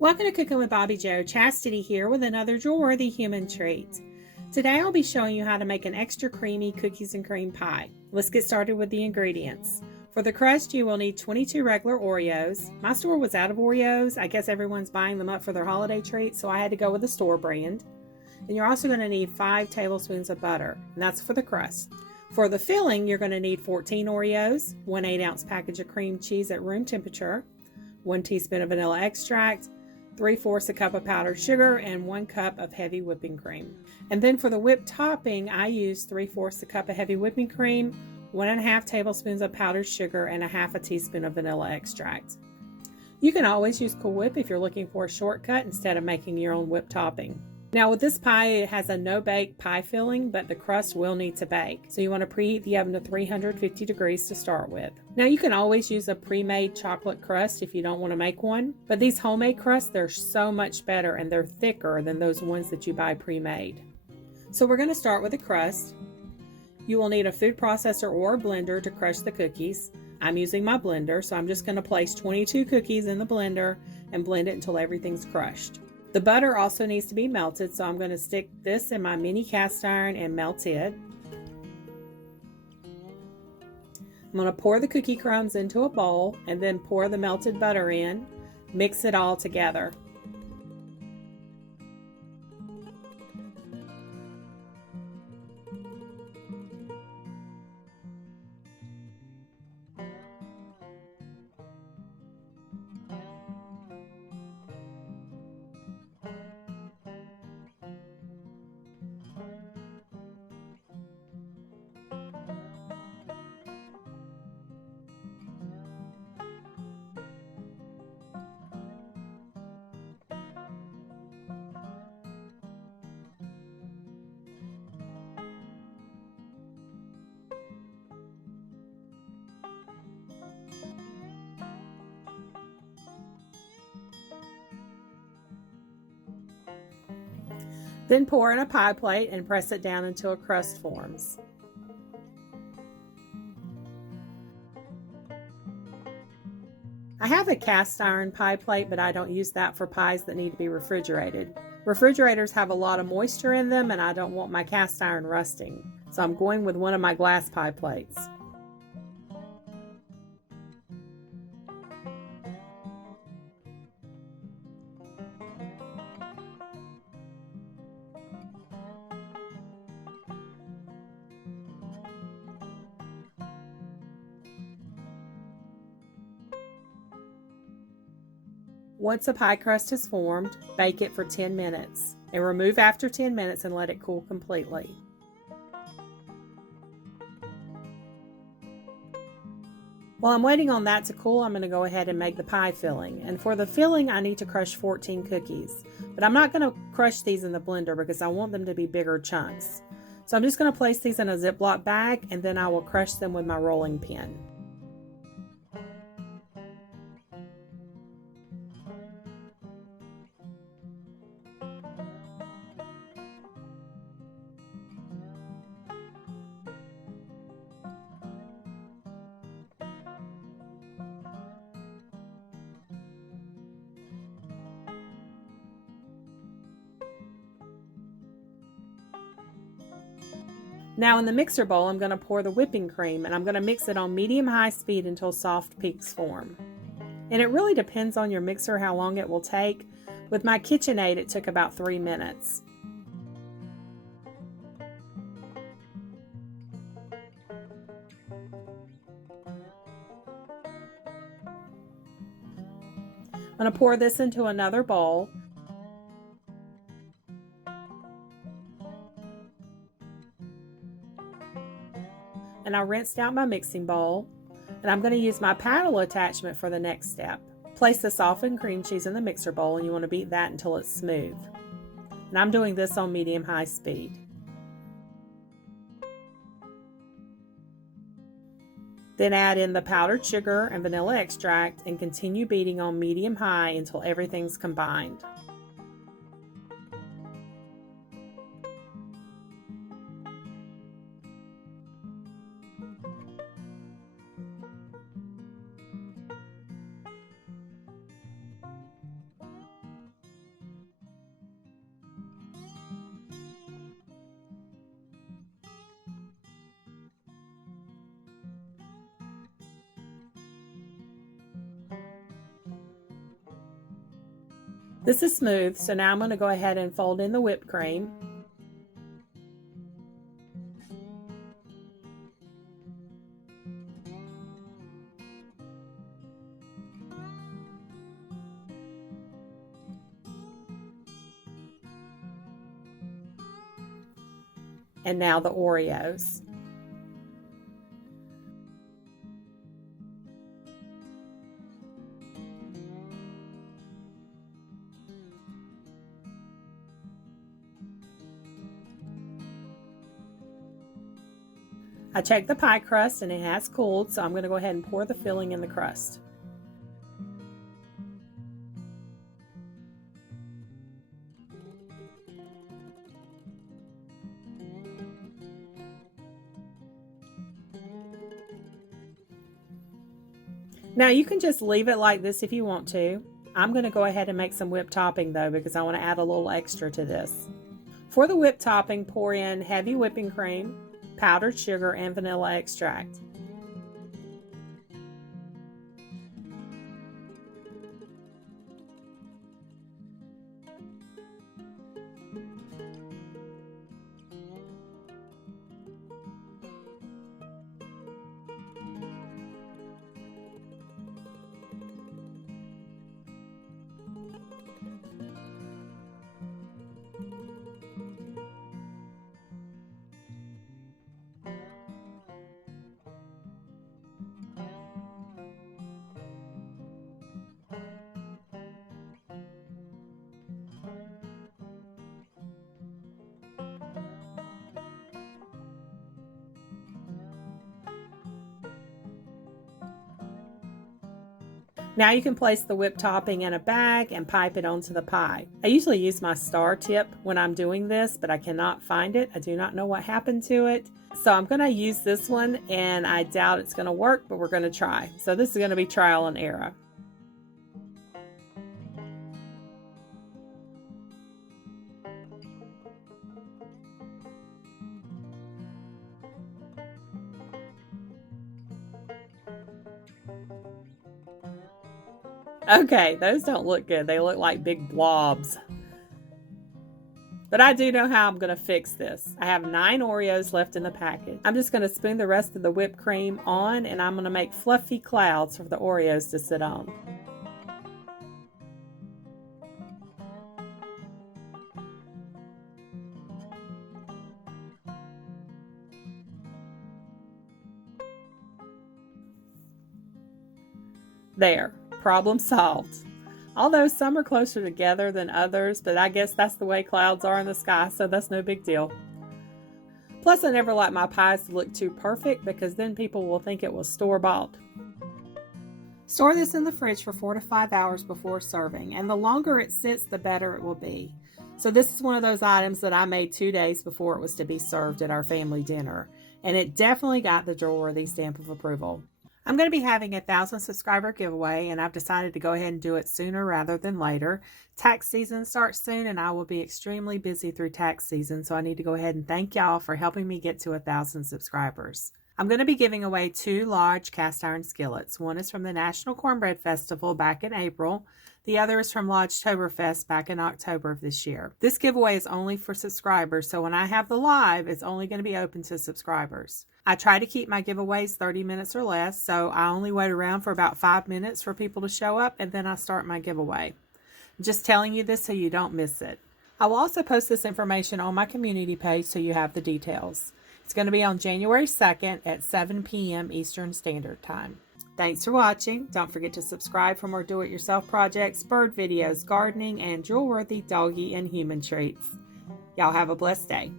Welcome to Cooking with Bobbi Jo. Chastity here with another drool-worthy human treat. Today I'll be showing you how to make an extra creamy cookies and cream pie. Let's get started with the ingredients. For the crust you will need 22 regular Oreos. My store was out of Oreos. I guess everyone's buying them up for their holiday treat, so I had to go with the store brand. And you're also going to need 5 tablespoons of butter, and that's for the crust. For the filling you're going to need 14 Oreos, 1 8-ounce package of cream cheese at room temperature, 1 teaspoon of vanilla extract, 3/4 a cup of powdered sugar, and 1 cup of heavy whipping cream. And then for the whipped topping, I used 3/4 a cup of heavy whipping cream, 1.5 tablespoons of powdered sugar, and 1/2 teaspoon of vanilla extract. You can always use Cool Whip if you're looking for a shortcut instead of making your own whipped topping. Now with this pie, it has a no-bake pie filling, but the crust will need to bake. So you want to preheat the oven to 350 degrees to start with. Now you can always use a pre-made chocolate crust if you don't want to make one, but these homemade crusts, they're so much better and they're thicker than those ones that you buy pre-made. So we're going to start with the crust. You will need a food processor or a blender to crush the cookies. I'm using my blender, so I'm just going to place 22 cookies in the blender and blend it until everything's crushed. The butter also needs to be melted, so I'm going to stick this in my mini cast iron and melt it. I'm going to pour the cookie crumbs into a bowl and then pour the melted butter in. Mix it all together. Then pour in a pie plate and press it down until a crust forms. I have a cast iron pie plate, but I don't use that for pies that need to be refrigerated. Refrigerators have a lot of moisture in them and I don't want my cast iron rusting, so I'm going with one of my glass pie plates. Once a pie crust is formed, bake it for 10 minutes and remove after 10 minutes and let it cool completely. While I'm waiting on that to cool, I'm going to go ahead and make the pie filling. And for the filling, I need to crush 14 cookies. But I'm not going to crush these in the blender because I want them to be bigger chunks. So I'm just going to place these in a Ziploc bag and then I will crush them with my rolling pin. Now in the mixer bowl, I'm going to pour the whipping cream and I'm going to mix it on medium-high speed until soft peaks form. And it really depends on your mixer how long it will take. With my KitchenAid, it took about 3 minutes. I'm going to pour this into another bowl. And I rinsed out my mixing bowl, and I'm going to use my paddle attachment for the next step. Place the softened cream cheese in the mixer bowl and you want to beat that until it's smooth. And I'm doing this on medium-high speed. Then add in the powdered sugar and vanilla extract and continue beating on medium-high until everything's combined. This is smooth, so now I'm going to go ahead and fold in the whipped cream. And now the Oreos. I checked the pie crust and it has cooled, so I'm going to go ahead and pour the filling in the crust. Now you can just leave it like this if you want to. I'm going to go ahead and make some whipped topping though, because I want to add a little extra to this. For the whipped topping, pour in heavy whipping cream, powdered sugar, and vanilla extract. Now you can place the whipped topping in a bag and pipe it onto the pie. I usually use my star tip when I'm doing this, but I cannot find it. I do not know what happened to it. So I'm going to use this one, and I doubt it's going to work, but we're going to try. So this is going to be trial and error. Okay, those don't look good. They look like big blobs. But I do know how I'm going to fix this. I have 9 Oreos left in the package. I'm just going to spoon the rest of the whipped cream on, and I'm going to make fluffy clouds for the Oreos to sit on. There, problem solved. Although some are closer together than others, but I guess that's the way clouds are in the sky, so that's no big deal. Plus, I never like my pies to look too perfect because then people will think it was store-bought. Store this in the fridge for 4 to 5 hours before serving, and the longer it sits, the better it will be. So this is one of those items that I made 2 days before it was to be served at our family dinner, and it definitely got the drool-worthy stamp of approval. I'm going to be having a 1,000 subscriber giveaway, and I've decided to go ahead and do it sooner rather than later. Tax season starts soon, and I will be extremely busy through tax season, so I need to go ahead and thank y'all for helping me get to 1,000 subscribers. I'm going to be giving away 2 large cast iron skillets. One is from the National Cornbread Festival back in April. The other is from Lodgetoberfest back in October of this year. This giveaway is only for subscribers, so when I have the live, it's only going to be open to subscribers. I try to keep my giveaways 30 minutes or less, so I only wait around for about 5 minutes for people to show up, and then I start my giveaway. I'm just telling you this so you don't miss it. I will also post this information on my community page so you have the details. It's going to be on January 2nd at 7 p.m. Eastern Standard Time. Thanks for watching. Don't forget to subscribe for more do-it-yourself projects, bird videos, gardening, and drool-worthy doggy and human treats. Y'all have a blessed day.